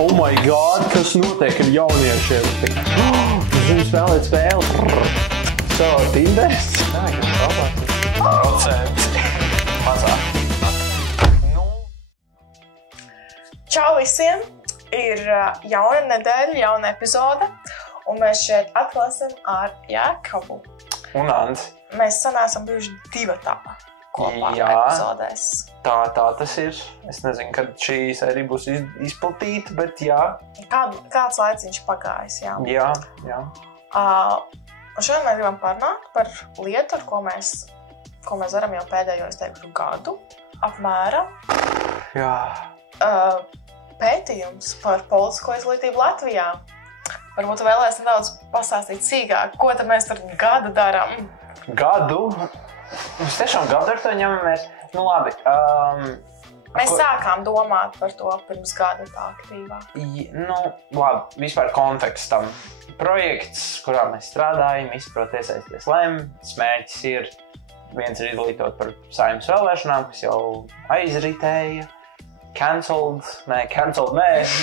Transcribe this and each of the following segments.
Oh my god, kas notiek ar jauniešiem? Jūs viņu spēlēt spēli? Savā Tinders? Nē, kas labāk. Procenti. Mazāk. Čau visiem! Ir jauna nedēļa, jauna epizode, un mēs šeit atkal esam ar Jākabu. Un Ants. Mēs sanāsam bijuši divatā kopā epizodēs. Tā tas ir. Es nezinu, kad šī sērija būs izplatīta, bet jā. Kāds laiciņš pagājis, jā. Jā. Un šodien mēs gribam parunāt par lietu, ar ko mēs varam jau pēdējo, es teiktu, gadu apmēram. Jā. Pētījums par politisko izglītību Latvijā. Varbūt vēlēs nedaudz pastāstīt sīkāk, ko tad mēs ar gadu darām. Gadu? Mēs tiešām gadu ar to ņemamies. Nu labi. Mēs sākām domāt par to pirms gada tā aktīvāk. Labi, vispār kontekstam. Projekts, kurā mēs strādājam, izprot iesaisties mērķis ir viens ir izglītot par Saeimas vēlēšanām, kas jau aizritēja. Cancelled,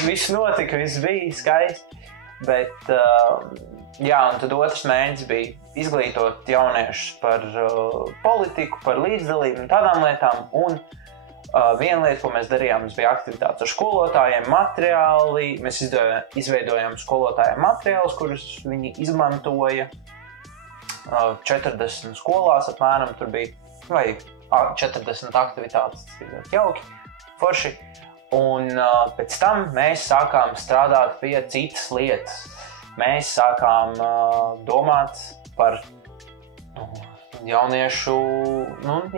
viss notika, viss bija skaisti, bet, un tad otrs mērķis bija izglītot jauniešus par politiku, par līdzdalību un tādām lietām, un viena lieta, ko mēs darījām, mums bija aktivitātes ar skolotājiem, materiāli, mēs izveidojām skolotājiem materiālus, kurus viņi izmantoja 40 skolās apmēram, tur bija, vai 40 aktivitātes, tas bija ļoti jauki. Forši. Un pēc tam mēs sākām strādāt pie citas lietas. Mēs sākām domāt par jauniešiem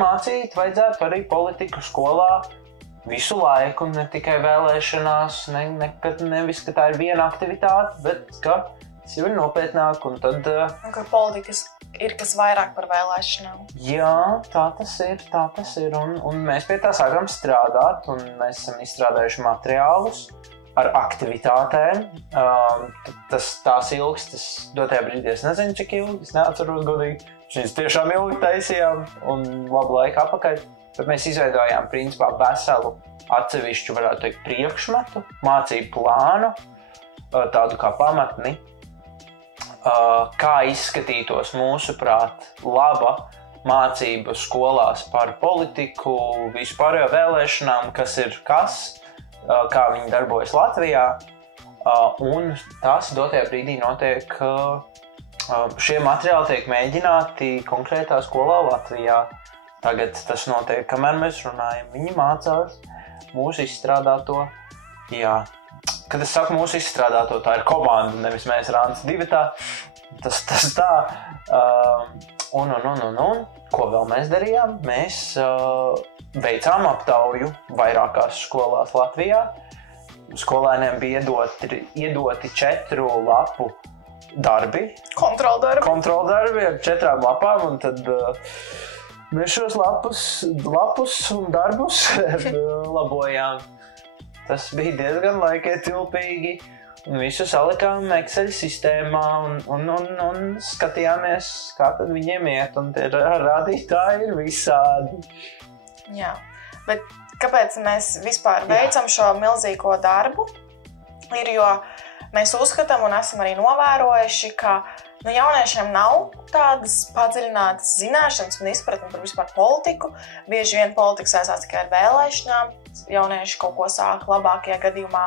mācīt, vajadzētu arī politiku skolā visu laiku, ne tikai vēlēšanās, nevis, ka tā ir viena aktivitāte, bet ka tas jau ir nopietnāk, un tad... Un ka politikas ir kas vairāk par vēlēšanām. Jā, tā tas ir, un mēs pie tā sākam strādāt, un mēs esam izstrādājuši materiālus ar aktivitātēm. Tās ilgstas dotajā brīdī, es nezinu, cik ilgi, es neatceros godīgi. Šīs tiešām ilgi taisījām, un labu laiku apakaļ, bet mēs izveidojām, principā, veselu atsevišķu, varētu teikt, priekšmetu, mācību plānu, tādu kā pamatni, kā izskatītos mūsuprāt laba mācība skolās par politiku, vispārējo vēlēšanām, kas ir kas, kā viņi darbojas Latvijā, un tas dotajā brīdī notiek, šie materiāli tiek mēģināti konkrētā skolā Latvijā. Tagad tas notiek, kamēr mēs runājam, viņi mācās mūsu izstrādāto, jā. Kad es saku mūsu izstrādāto, tā ir komanda, nevis mēs ar Ants divatā. Tas tā. Un. Ko vēl mēs darījām? Mēs veicām aptauju vairākās skolās Latvijā. Skolēniem bija iedoti 4 lapu darbi. Kontroldarbi ar 4 lapām, un tad mēs šos lapus un darbus labojām. Tas bija diezgan laikietilpīgi, un visu salikām Excel sistēmā un skatījāmies, kā tad viņiem iet, un tie rādītāji ir visādi. Jā, bet kāpēc mēs vispār veicam šo milzīgo darbu? Ir, jo mēs uzskatām un esam arī novērojuši, ka jauniešiem nav tādas padziļinātas zināšanas un izpratni par vispār politiku. Bieži vien politika saistās tikai ar vēlēšanām. Jaunieši kaut ko sāk labākajā gadījumā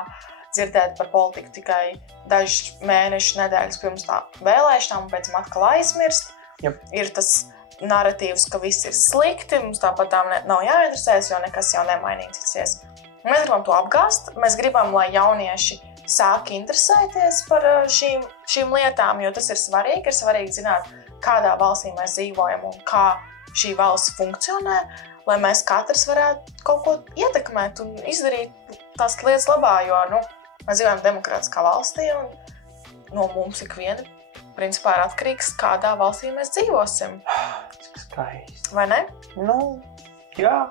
dzirdēt par politiku tikai dažus mēnešus, nedēļas pirms tā vēlēšanām, un pēc tam atkal aizmirst. Yep. Ir tas naratīvs, ka viss ir slikti, mums tāpat nav jāinteresēs, jo nekas jau nemainīsies. Mēs gribam to apgāzt, mēs gribam, lai jaunieši sāk interesēties par šīm lietām, jo tas ir svarīgi zināt, kādā valstī mēs dzīvojam un kā šī valsts funkcionē, lai mēs katrs varētu kaut ko ietekmēt un izdarīt tās lietas labā, jo mēs dzīvojam demokrātiskā valstī un no mums ikviena principā ir atkarīgs, kādā valstī mēs dzīvosim. Skaisti. Vai ne? Jā.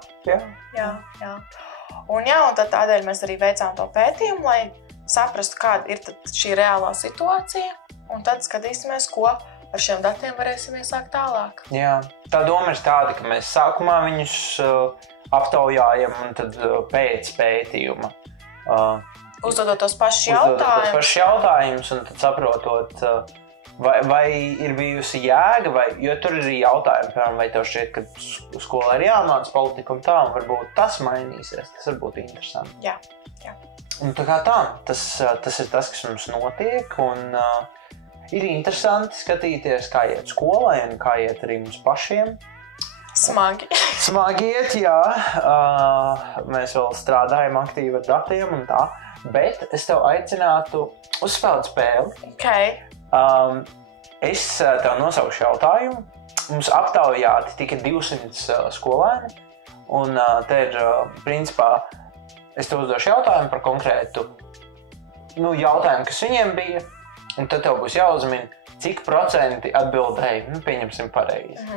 Un tad tādēļ mēs arī veicām to pētījumu, lai saprastu, kāda ir šī reālā situācija, un tad skatīsimies, ko ar šiem datiem varēsim iesākt tālāk. Jā, tā doma ir tāda, ka mēs sākumā viņus aptaujājam un tad pēc pētījuma Uzdodot tos pašus jautājumus, un tad saprotot, vai ir bijusi jēga, jo tur ir jautājumi, piemēram, vai tev šķiet, ka skolā ir jāmāc politika un tā, un varbūt tas mainīsies, tas var būt interesanti. Jā. Un tā kā tā, tas ir tas, kas mums notiek, un ir interesanti skatīties, kā iet skolai un kā iet arī mums pašiem. Smagi. Smagi iet, jā. Mēs vēl strādājam aktīvi ar datiem un tā, bet es tev aicinātu uzspēlēt spēli. Okay. Es tev nosaukšu jautājumu. Mums aptaujāti tika 200 skolēni, un te ir, principā, es tev uzdošu jautājumu par konkrētu jautājumu, kas viņiem bija, un tad tev būs jāuzmina, cik procenti atbildēja, pieņemsim pareizi.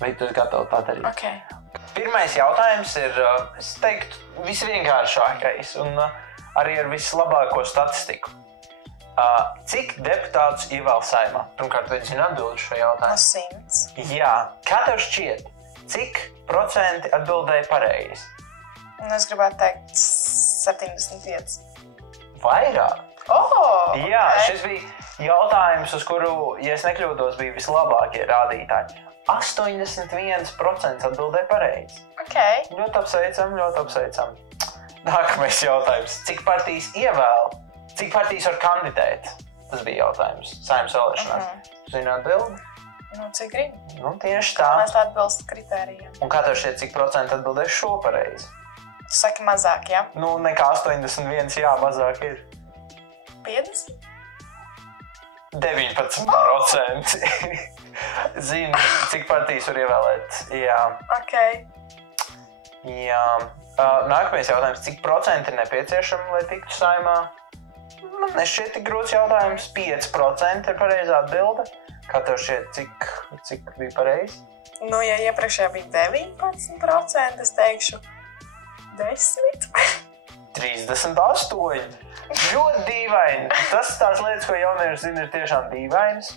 Vai tu esi gatava tā darīt? Okay. Pirmais jautājums ir, es teiktu, visvienkāršākais un arī ar vislabāko statistiku. Cik deputātus ievēl Saeimā? Pirmkārt, vai zini atbildi šo jautājumu? No 100. Jā. Kā tev šķiet, cik procenti atbildēja pareizi? Es gribētu teikt 75. Vairāk? Okay. Jā, šis bija jautājums, uz kuru, ja es nekļūdos, bija vislabākie rādītāji. 81% atbildēja pareizi. Okay. Ļoti apsveicam. Nākamais jautājums. Cik partijas ievēl? Cik partijas var kandidēt? Tas bija jautājums Saeimas vēlēšanās. Zini atbildi? Cik gribi? Tieši tā. Mēs tā atbilst kritērijiem. Un kā tev šķiet, cik procenti atbildēs šo pareizi? Tu saki mazāk, jā? Nekā 81, jā, mazāk ir. 50? 19%. Zini, cik partijas var ievēlēt? Jā. Okay. Jā. Nākamais jautājums. Cik procenti ir nepieciešami, lai tiktu Saeimā? Man nešķiet tik grūts jautājums. 5% ir pareizā atbilde. Kā tev šķiet, cik bija pareizi? Ja iepriekšējā bija 19%, es teikšu 10. 38. Ļoti dīvaini. Tās lietas, ko jaunieši zina, ir tiešām dīvainas.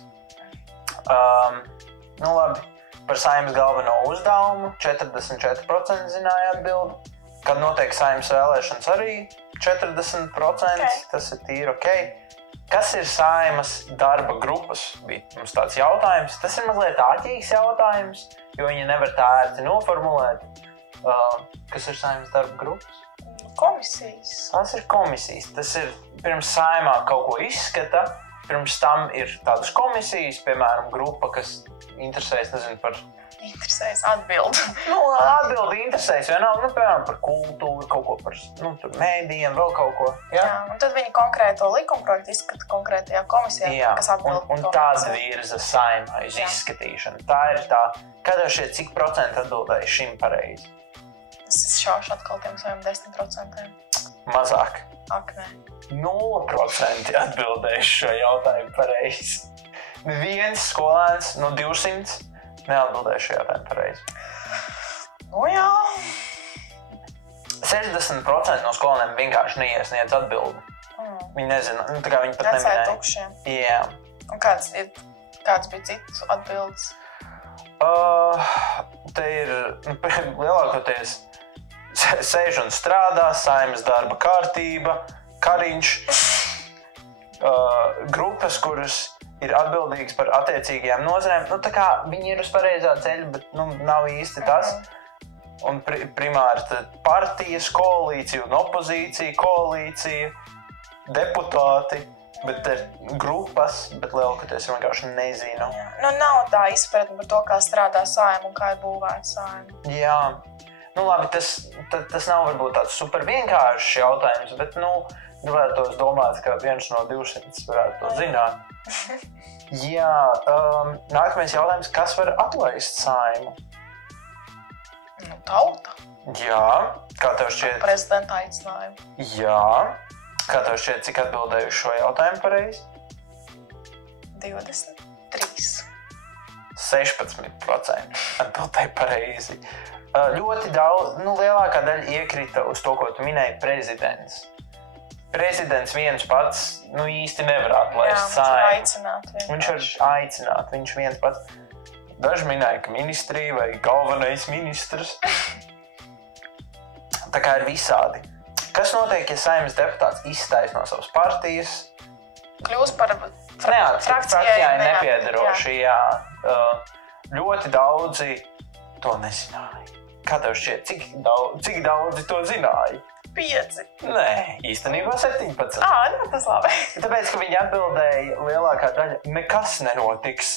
Labi. Par Saeimas galveno uzdevumu 44% zināja atbildi. Kad notiek Saeimas vēlēšanas arī 40%, okay. Tas ir tīri ok. Kas ir Saeimas darba grupas? Bija mums tāds jautājums. Tas ir mazliet āķīgs jautājums, jo viņi nevar tā ērti noformulēt. Kas ir Saeimas darba grupas? Komisijas. Tas ir komisijas. Tas ir pirms Saeimā kaut ko izskata. Pirms tam ir tādas komisijas, piemēram, grupa, kas interesēs, nezinu, par... Interesēs atbildi. Atbildi interesēs, vienalga, piemēram, par kultūru, kaut ko par mēdījiem, vēl kaut ko. Jā, un tad viņi konkrēto likumprojektu izskata konkrētajā komisijā, kas atbild. Un tāda virza Saeimā uz izskatīšanu. Tā ir tā, kā tev šķiet, cik procenti atbildēja šim pareizi? Es šaušu atkal tiem saviem 10%. Mazāk. Ak, nē. 0% atbildēja šo jautājumu pareizi. Viens skolēns no 200 neatbildēja šo jautājumu pareizi. Jā. 60% no skolēniem vienkārši neiesniedz atbildi. Viņi nezina, tā kā viņi pat neminēja. Tukšiem. Jā. Un kāds bija cits atbildes? Te ir lielākoties sēž un strādā, Saeimas darba kārtība, Kariņš, grupas, kuras ir atbildīgas par attiecīgajām nozarēm. Tā kā viņi ir uz pareizā ceļa, bet nav īsti tas. Un primāri partijas koalīcija un opozīcija koalīcija, deputāti, bet ir grupas, bet lielākoties vienkārši nezinu. Nav tā izpratne par to, kā strādā Saeima un kā ir būvēta Saeima. Jā. Labi, tas nav varbūt tāds super vienkāršs jautājums, bet, gribētos domāt, ka viens no 200 varētu to zināt. Jā, nākamais jautājums, kas var atlaist Saeimu? Tauta. Jā, kā tev šķiet? Prezidenta aicinājumu. Jā, kā tev šķiet, cik atbildēju šo jautājumu pareizi? 23. 16% atbildēju pareizi. Ļoti daudz, lielākā daļa iekrita uz to, ko tu minēji, prezidents. Prezidents viens pats, īsti nevar atlaist Saeimu. Viņš var aicināt, viņš viens pats. Daži minēja, ka ministrija vai galvenais ministrs. Tā kā ir visādi. Kas notiek, ja Saeimas deputāts izstājas no savas partijas? Kļūst par frakcijai nepiedaroši, jā. Ļoti daudzi to nezināja. Kā tev šķiet, cik daudzi to zināja? 5. Nē, īstenībā 17. Tas labi. Tāpēc, ka viņi atbildēja lielākā daļa, nekas nenotiks.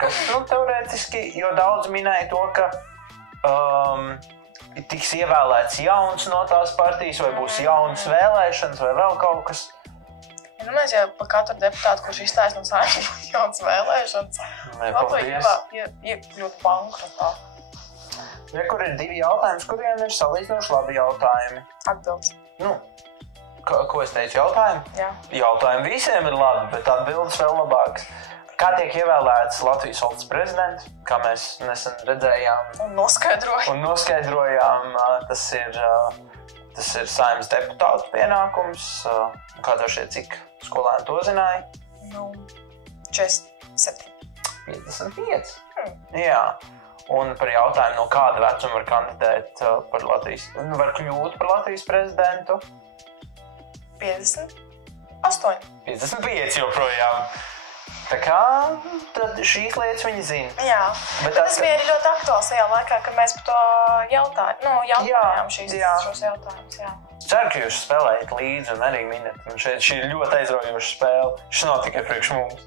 Kas, teorētiski, jo daudz minēja to, ka tiks ievēlēts jauns no tās partijas, vai būs jaunas vēlēšanas, vai vēl kaut kas. Mēs jau par katru deputātu, kurš izstājas no Saeimas, būs jaunas vēlēšanas. Paldies. Iekļūt bankrotā. Ja kur ir 2 jautājums, kuriem ir salīdzinoši labi jautājumi? Atbildes. Ko es teicu, jautājumi? Jā. Jautājumi visiem ir labi, bet atbildes vēl labākas. Kā tiek ievēlēts Latvijas valsts prezidents, kā mēs nesen redzējām Un noskaidrojām, tas ir Saeimas deputātu pienākums. Kā tev šķiet, cik skolēni to zināja? 47. 55. Jā. Un par jautājumu, no kāda vecuma var kandidēt par Latvijas, var kļūt par Latvijas prezidentu? 58. 55 joprojām. Tā kā tad šīs lietas viņi zina. Jā, bet tas bija arī ļoti aktuāls tajā laikā, kad mēs par to jautājām šos jautājumus. Jā. Ceru, ka jūs spēlējat līdzi un arī minat. Un šī ir ļoti aizraujoša spēle. Šis nav tikai priekš mums.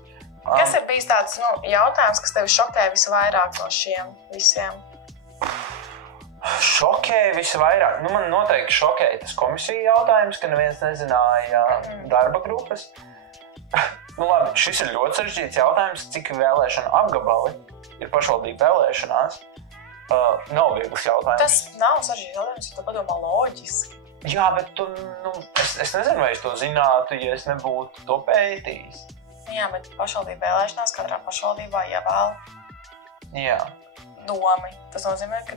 Kas ir bijis tāds jautājums, kas tevi šokē visvairāk no šiem visiem? Šokēja visvairāk? Man noteikti šokēja tas komisiju jautājums, ka neviens nezināja darba grupas. Labi, šis ir ļoti sarežģīts jautājums, cik vēlēšanu apgabali ir pašvaldību vēlēšanās. Nav viegls jautājums. Tas nav sarežģīts jautājums, ja tu padomā loģiski. Jā, bet es nezinu, vai es to zinātu, ja es nebūtu to pētījis. Jā, bet pašvaldību vēlēšanās katrā pašvaldībā ievēl domi. Tas nozīmē, ka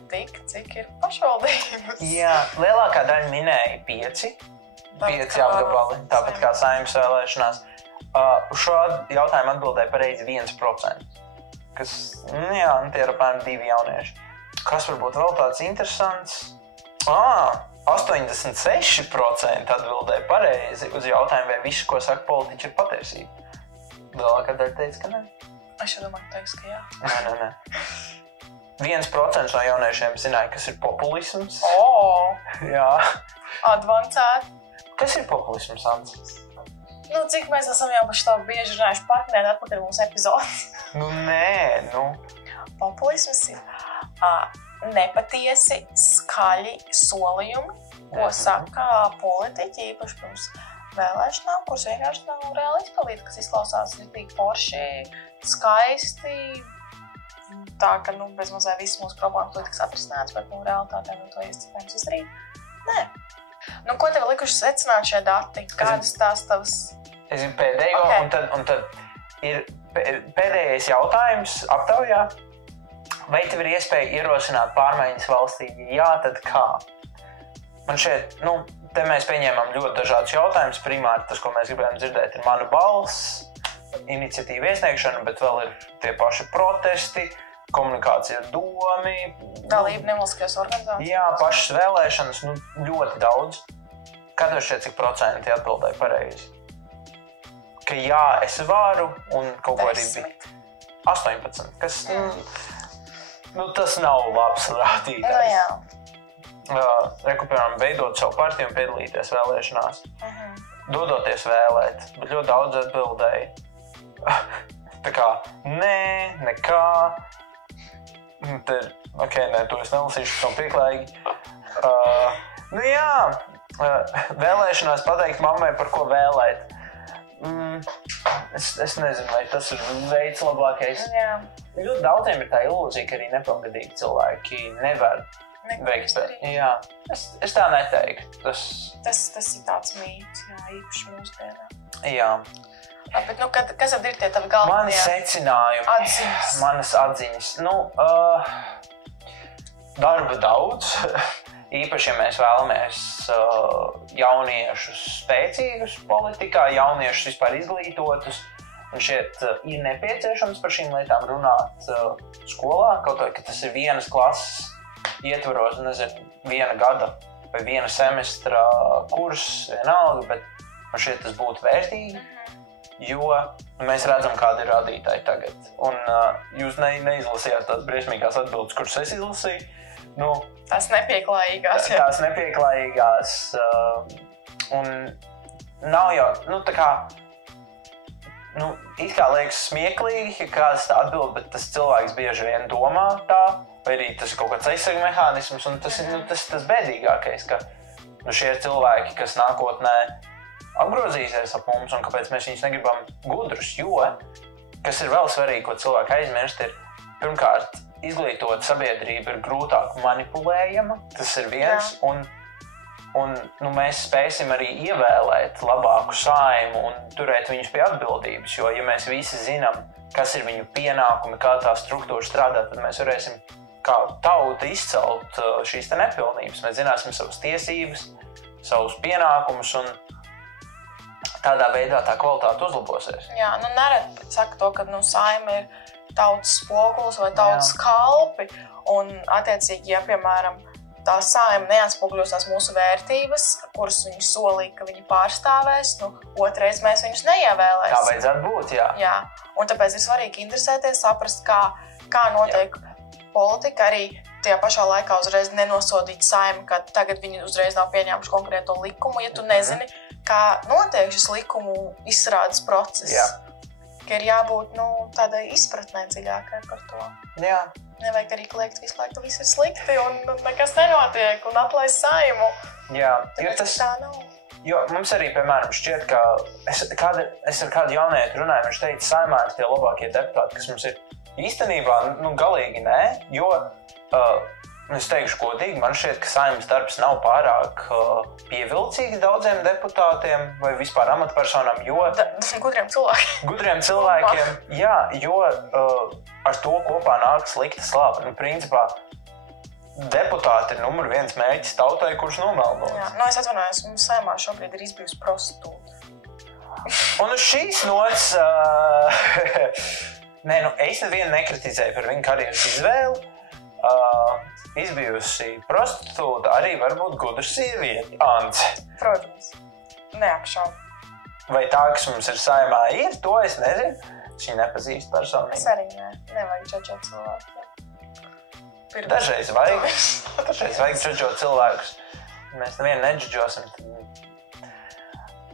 cik ir pašvaldības. Jā, lielākā daļa minēja 5 apgabali, tāpat kā Saeimas vēlēšanās. Uz šo jautājumu atbildēja pareizi 1%, kas, tie ir apmēram 2 jaunieši. Kas varbūt vēl tāds interesants? 86% atbildēja pareizi uz jautājumu, vai visu, ko saka politiķi, ir patiesība. Lielākā daļa teica, ka ne. Es jau domāju, ka teiks, ka jā. Nē. 1% no jauniešiem zināja, kas ir populisms. Jā. Advancēt. Kas ir populisms, Ants? Cik mēs esam jau par šo bieži runājuši partneri atpakaļ mūsu epizodes? Populisms ir nepatiesi, skaļi solījumi, ko saka politiķi, īpaši pirms vēlēšanām, kuras vienkārši nav reāli izpildīt, kas izklausās ļoti forši, skaisti, tā ka, bez mazai visas mūsu problēmas to tiks atrisināts, bet, realitātē to iespējams izdarīt. Nē. Ko tev likuši secināt šie dati? Kādas tās tavas? Es zinu pēdējo, un tad ir pēdējais jautājums aptaujā. Vai tev ir iespēja ierosināt pārmaiņas valstī? Jā, tad kā? Man šeit, te mēs pieņēmām ļoti dažādus jautājumus. Primāri tas, ko mēs gribējām dzirdēt, ir mana balss, iniciatīva iesniegšana, bet vēl ir tie paši protesti, komunikācija ar domi. Dalība nevalstiskajās organizācijās. Jā, pašas vēlēšanas, ļoti daudz. Kā tev šķiet, cik procenti atbildēja pareizi? Ka jā, es varu, un kaut ko arī bija 18, kas, tas nav labs rādītājs. Jā. Piemēram, veidot savu partiju un piedalīties vēlēšanās. Dodoties vēlēt, bet ļoti daudz atbildēja. Tā kā, nē, nekā. To es nelasīšu, tam pieklājīgi. Vēlēšanās pateikt mammai, par ko vēlēt. Es nezinu, vai tas ir veids labākais. Jā. Ļoti daudziem ir tā ilūzija, ka arī nepilngadīgi cilvēki nevar veikt. Jā, es tā neteiktu. Tas ir tāds mīts, īpaši mūsdienā. Jā. Bet, kas tad ir tie tavi galvenie? Mani secinājumi. Atziņas. Manas atziņas. Darba daudz. Īpaši, ja mēs vēlamies jauniešus spēcīgus politikā, jauniešus vispār izglītotus, un šeit ir nepieciešams par šīm lietām runāt skolā, kaut vai, ka tas ir vienas klases ietvaros, viena gada vai viena semestra kurs, vienalga, bet man šķiet tas būtu vērtīgi, jo mēs redzam, kādi ir rādītāji tagad. Un jūs neizlasījāt tās briesmīgās atbildes, kuras es izlasīju. Nu, tās nepieklājīgās. Tās nepieklājīgās. Un nav jau, tā kā, it kā liekas smieklīgi, ka kāds tā atbild, bet tas cilvēks bieži vien domā tā, vai arī tas ir kaut kāds aizsarga mehānisms, un tas ir tas bēdīgākais, ka šie cilvēki, kas nākotnē apgrozīsies ap mums, un kāpēc mēs viņus negribam gudrus, jo, kas ir vēl svarīgi, ko cilvēki aizmirst, ir pirmkārt, izglītot sabiedrība ir grūtāk manipulējama, tas ir viens, un mēs spēsim arī ievēlēt labāku Saeimu un turēt viņus pie atbildības, jo, ja mēs visi zinām, kas ir viņu pienākumi, kā tā struktūra strādā, tad mēs varēsim kā tauta izcelt šīs te nepilnības. Mēs zināsim savas tiesības, savus pienākumus un tādā veidā tā kvalitāte uzlabosies. Jā, nereti saka to, ka Saeima ir tautas spogulis vai tautas kalpi, un attiecīgi, ja, piemēram, tā Saeima neatspoguļos tās mūsu vērtības, kuras viņi solīja, ka viņi pārstāvēs, otrais mēs viņus neievēlēsim. Tā vajadzētu būt, jā. Jā, un tāpēc ir svarīgi interesēties, saprast, kā notiek politika, arī tajā pašā laikā uzreiz nenosodīt Saeimu, ka tagad viņi uzreiz nav pieņēmuši konkrēto likumu, ja tu nezini, kā notiek šis likumu izstrādes process. Jā. Ka ir jābūt tādai izpratnē dziļākai par to. Jā. Nevajag arī kliegt visu laiku, ka viss ir slikti un nekas nenotiek un atlaist Saeimu. Jā, tas tā nav. Jo mums arī, piemēram, šķiet, ka es ar kādu jaunieti runāju, viņš teica, Saeimā ir tie labākie deputāti, kas mums ir. Īstenībā, galīgi nē, jo es teikšu godīgi, man šķiet, ka Saeimas darbs nav pārāk pievilcīgs daudziem deputātiem vai vispār amatpersonām, jo... Gudriem cilvēkiem, jā, jo ar to kopā nāk slikta slāpe. Principā, deputāti ir numur 1 mērķis tautai, kurš nomelnos. Jā, es atvainojos, mums Saeimā šobrīd ir izbijusi prostitūta. Un uz šīs nots... es nevienu nekritizēju par viņu karjeras izvēli. Izbijusi prostitūta arī var būt gudra sieviete. Ants. Protams, neapšaubu. Vai tā, kas mums ir Saeimā, ir? To es nezinu. Es viņu nepazīstu personīgi. Es arī nevajag džadžot cilvēku. Dažreiz vajag džadžot cilvēkus. Mēs nevienu nedžadžosim.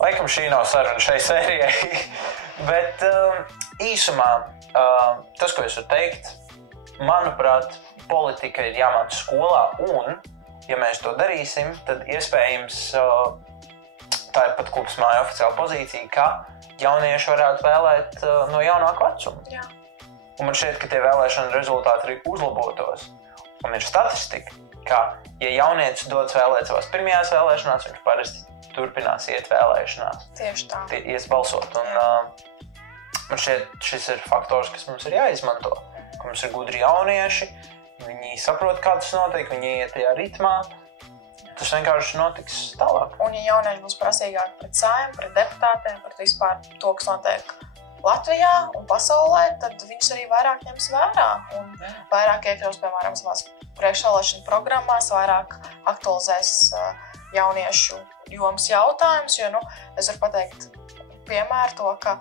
Laikam šī nav saruna šai sērijai. Bet īsumā, tas, ko es varu teikt, manuprāt, politika ir jāmāca skolā, un, ja mēs to darīsim, tad iespējams tā ir pat Klupas māja oficiāla pozīcija, ka jaunieši varētu vēlēt no jaunāka vecuma. Jā. Un man šķiet, ka tie vēlēšana rezultāti arī uzlabotos. Un ir statistika, ka, ja jaunietis dodas vēlēt savās pirmajās vēlēšanās, viņš parasti turpinās iet vēlēšanās. Tieši tā. Ies balsot. Un man šķiet, šis ir faktors, kas mums ir jāizmanto. Ka mums ir gudri jaunieši, viņi saprot, kā tas notiek, viņi iet tajā ritmā. Tas vienkārši notiks tālāk. Un ja jaunieši būs prasīgāki pret Saeimu, pret deputātiem, pret vispār to, kas notiek Latvijā un pasaulē, tad viņus arī vairāk ņems vērā. Un vairāk iekļaus, piemēram, savās priekšvēlēšanu programmās, vairāk aktualizēs jauniešu jomas jautājumus, jo, es varu pateikt piemēru to, ka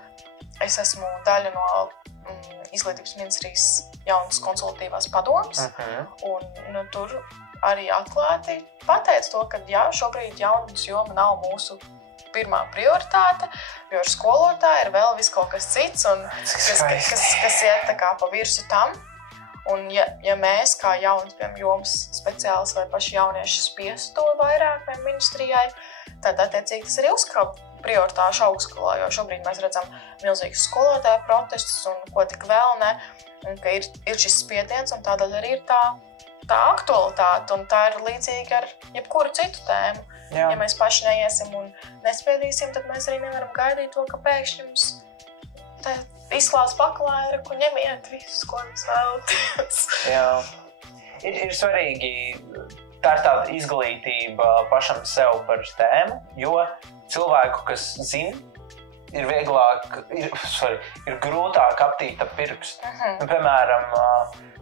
es esmu daļa no Izglītības ministrijas jaunas konsultatīvās padomas, un tur arī atklāti pateica to, ka šobrīd jaunas joma nav mūsu pirmā prioritāte, jo ar skolotāju ir vēl viss kaut kas cits, un kas iet tā kā pa virsu tam. Un ja mēs, kā jaunas, piemēram, jomas speciālis vai paši jaunieši spiestu to vairāk ministrijai, tad attiecīgi tas arī uzkāp prioritāšu augstskolā, jo šobrīd mēs redzam milzīgus skolotāju protestus un ko tik vēl ne, un ka ir šis spiediens, un tādēļ arī ir tā aktualitāte, un tā ir līdzīga ar jebkuru citu tēmu. Jā. Ja mēs paši neiesim un nespiedīsim, tad mēs arī nevaram gaidīt to, ka pēkšņi mums izklās paklāja, ko ņemiet visus, ko jūs vēlaties. Jā. Ir svarīgi, tā ir tāda izglītība pašam sev par tēmu, jo cilvēku, kas zina, ir vieglāk, ir grūtāk aptīt ap pirkstu. Piemēram,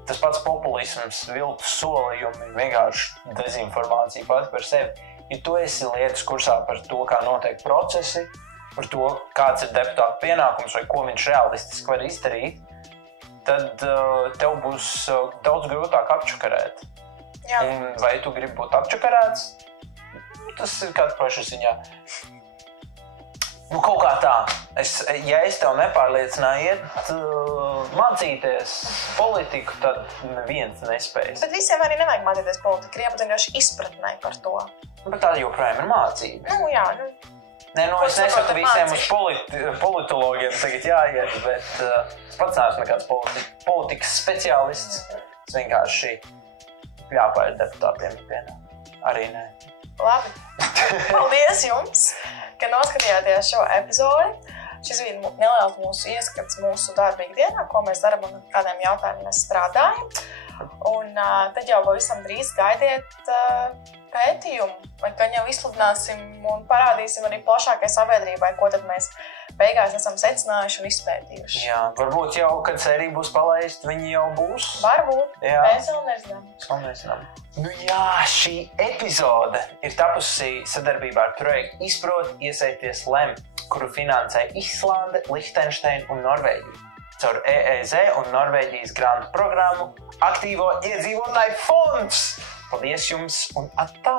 tas pats populisms, viltus solījumi, vienkārši dezinformācija pati par sevi. Ja tu esi lietas kursā par to, kā notiek procesi, par to, kāds ir deputāta pienākums vai ko viņš realistiski var izdarīt, tad tev būs daudz grūtāk apčakarēt. Un vai tu gribi būt apčakarēts? Tas ir kāds paša ziņā. Kaut kā tā. Ja es tev nepārliecināju iet mācīties politiku, tad neviens nespējas. Bet visiem arī nevajag mācīties politiku, ir jābūt vienkārši izpratnei par to. Bet tā joprojām ir mācība. Jā, es nesaku visiem uz politologiem tagad jāiet, bet es pats neesmu nekāds politikas speciālists. Es vienkārši pļāpāju deputātiem ikdienā. Arī nē. Labi. Paldies jums, ka noskatījāties šo epizodi. Šis bija neliels mūsu ieskats mūsu darba ikdienā, ko mēs darām un kādiem jautājumiem mēs strādājam. Un tad jau pavisam drīz gaidiet pētījumu, vai gan jau izsludināsim un parādīsim arī plašākai sabiedrībai, ko tad mēs beigās esam secinājuši un izpētījuši. Jā, varbūt jau, kad sērija būs palaista, viņi jau būs. Varbūt, mēs vēl nezinām. Šī epizode ir tapusi sadarbībā ar projektu Izprot, iesaisties LEM, kuru finansē Islande, Lihtenšteina un Norvēģija. Caur EEZ un Norvēģijas grantu programmu Aktīvo iedzīvotāju fonds. Paldies jums un atā!